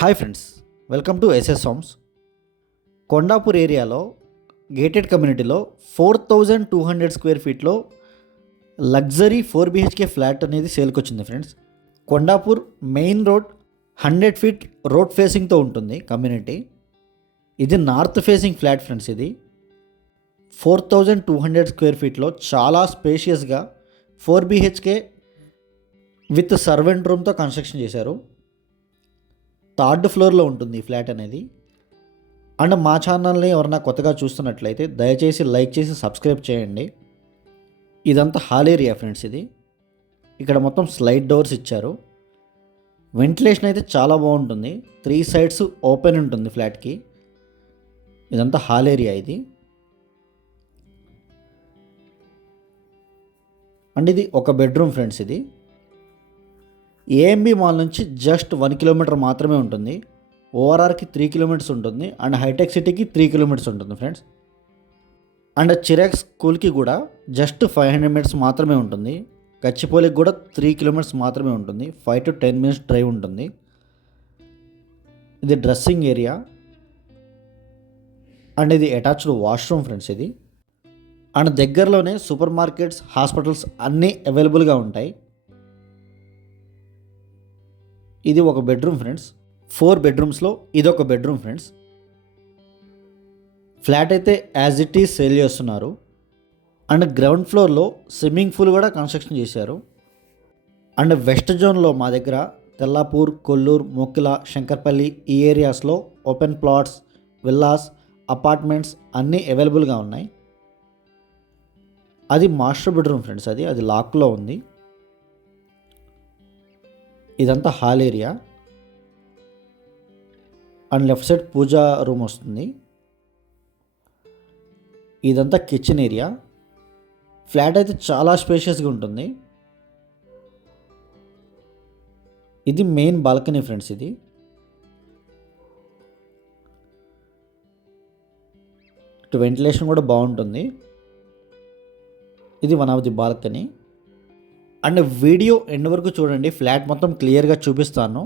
Hi friends, welcome to SS homes. Kondapur ఏరియాలో gated కమ్యూనిటీలో 4200 square ఫీట్లో లగ్జరీ 4 BHK ఫ్లాట్ అనేది సేల్కి వచ్చింది friends. Kondapur main road 100 feet road ఫేసింగ్తో ఉంటుంది కమ్యూనిటీ. ఇది నార్త్ ఫేసింగ్ ఫ్లాట్ ఫ్రెండ్స్. ఇది 4200 స్క్వేర్ ఫీట్లో చాలా స్పేషియస్గా 4 BHK విత్ సర్వెంట్ రూమ్తో కన్స్ట్రక్షన్ చేశారు. 3rd ఫ్లోర్లో ఉంటుంది ఈ ఫ్లాట్ అనేది. అండ్ మా ఛానల్ని ఎవరన్నా కొత్తగా చూస్తున్నట్లయితే దయచేసి లైక్ చేసి సబ్స్క్రైబ్ చేయండి. ఇదంతా హాల్ ఏరియా ఫ్రెండ్స్. ఇది ఇక్కడ మొత్తం స్లైడ్ డోర్స్ ఇచ్చారు. వెంటిలేషన్ అయితే చాలా బాగుంటుంది. 3 సైడ్స్ ఓపెన్ ఉంటుంది ఫ్లాట్కి. ఇదంతా హాల్ ఏరియా ఇది. అండ్ ఇది ఒక బెడ్రూమ్ ఫ్రెండ్స్. ఇది ఏఎంబి మాల్ నుంచి జస్ట్ 1 కిలోమీటర్ మాత్రమే ఉంటుంది. ఓఆర్ఆర్కి 3 కిలోమీటర్స్ ఉంటుంది. అండ్ హైటెక్ సిటీకి 3 కిలోమీటర్స్ ఉంటుంది ఫ్రెండ్స్. అండ్ చిరాక్ స్కూల్కి కూడా జస్ట్ 500 మీటర్స్ మాత్రమే ఉంటుంది. గచ్చిపోలికి కూడా 3 కిలోమీటర్స్ మాత్రమే ఉంటుంది. 5 to 10 minutes డ్రైవ్ ఉంటుంది. ఇది డ్రెస్సింగ్ ఏరియా అండ్ ఇది అటాచ్డ్ వాష్రూమ్ ఫ్రెండ్స్. ఇది అండ్ దగ్గరలోనే సూపర్ మార్కెట్స్, హాస్పిటల్స్ అన్నీ అవైలబుల్గా ఉంటాయి. ఇది ఒక బెడ్రూమ్ ఫ్రెండ్స్. 4 బెడ్రూమ్స్లో ఇదొక బెడ్రూమ్ ఫ్రెండ్స్. ఫ్లాట్ అయితే యాజ్ ఇట్ ఈజ్ సేల్ చేస్తున్నారు. అండ్ గ్రౌండ్ ఫ్లోర్లో స్విమ్మింగ్ పూల్ కూడా కన్స్ట్రక్షన్ చేశారు. అండ్ వెస్ట్ జోన్లో మా దగ్గర తెల్లాపూర్, కొల్లూరు, మొక్కిల, శంకర్పల్లి ఈ ఏరియాస్లో ఓపెన్ ప్లాట్స్, విల్లాస్, అపార్ట్మెంట్స్ అన్నీ అవైలబుల్గా ఉన్నాయి. అది మాస్టర్ బెడ్రూమ్ ఫ్రెండ్స్. అది లాక్లో ఉంది. ఇదంతా hall area and left side puja room వస్తుంది. ఇదంతా కిచెన్ ఏరియా. ఫ్లాట్ అయితే చాలా స్పేషియస్గా ఉంటుంది. ఇది మెయిన్ బాల్కనీ ఫ్రెండ్స్. ఇది వెంటిలేషన్ కూడా బాగుంటుంది. ఇది one of the balcony. And video end వరకు చూడండి, ఫ్లాట్ మొత్తం క్లియర్గా చూపిస్తాను.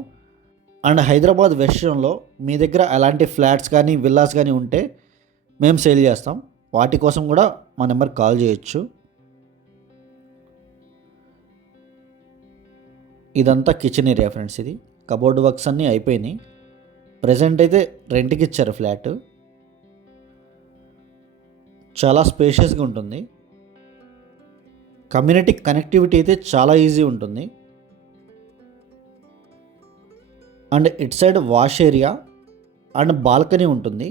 అండ్ హైదరాబాద్ వెస్ట్ జోన్లో మీ దగ్గర అలాంటి ఫ్లాట్స్ కానీ విల్లాస్ కానీ ఉంటే మేము సేల్ చేస్తాం. వాటి కోసం కూడా మా నెంబర్కి కాల్ చేయొచ్చు. ఇదంతా కిచెన్ ఏరియా ఫ్రెండ్స్. ఇది కబోర్డ్ వర్క్స్ అన్నీ అయిపోయినాయి. ప్రజెంట్ అయితే రెంట్కి ఇచ్చారు ఫ్లాట్. చాలా స్పేషియస్గా ఉంటుంది. కమ్యూనిటీ కనెక్టివిటీ అయితే చాలా ఈజీ ఉంటుంది. And it side wash area and balcony ఉంటుంది.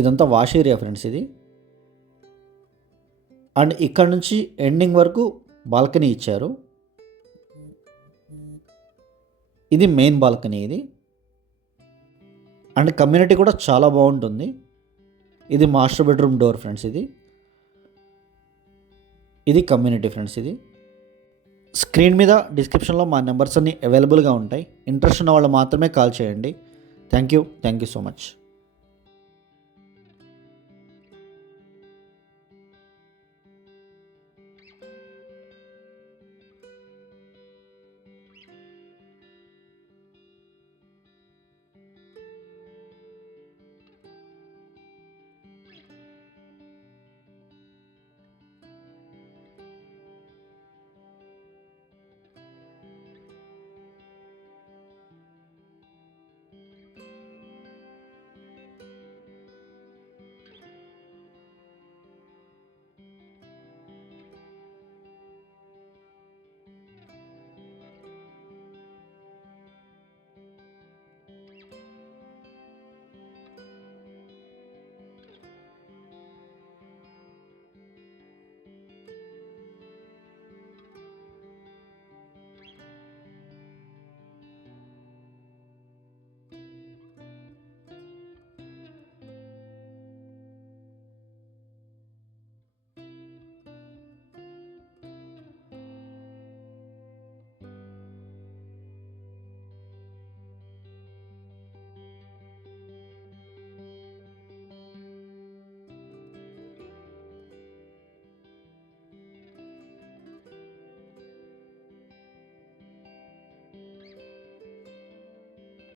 ఇదంతా వాష్ ఏరియా ఫ్రెండ్స్. ఇది అండ్ ఇక్కడ నుంచి ఎండింగ్ వరకు బాల్కనీ ఇచ్చారు. ఇది మెయిన్ బాల్కనీ. ఇది అండ్ కమ్యూనిటీ కూడా చాలా బాగుంటుంది. ఇది మాస్టర్ బెడ్రూమ్ డోర్ ఫ్రెండ్స్. ఇది కమ్యూనిటీ ఫ్రెండ్స్. ఇది స్క్రీన్ మీద డిస్క్రిప్షన్లో మా నెంబర్స్ అన్నీ అవైలబుల్గా ఉంటాయి. ఇంట్రెస్ట్ ఉన్న వాళ్ళు మాత్రమే కాల్ చేయండి. Thank you so much.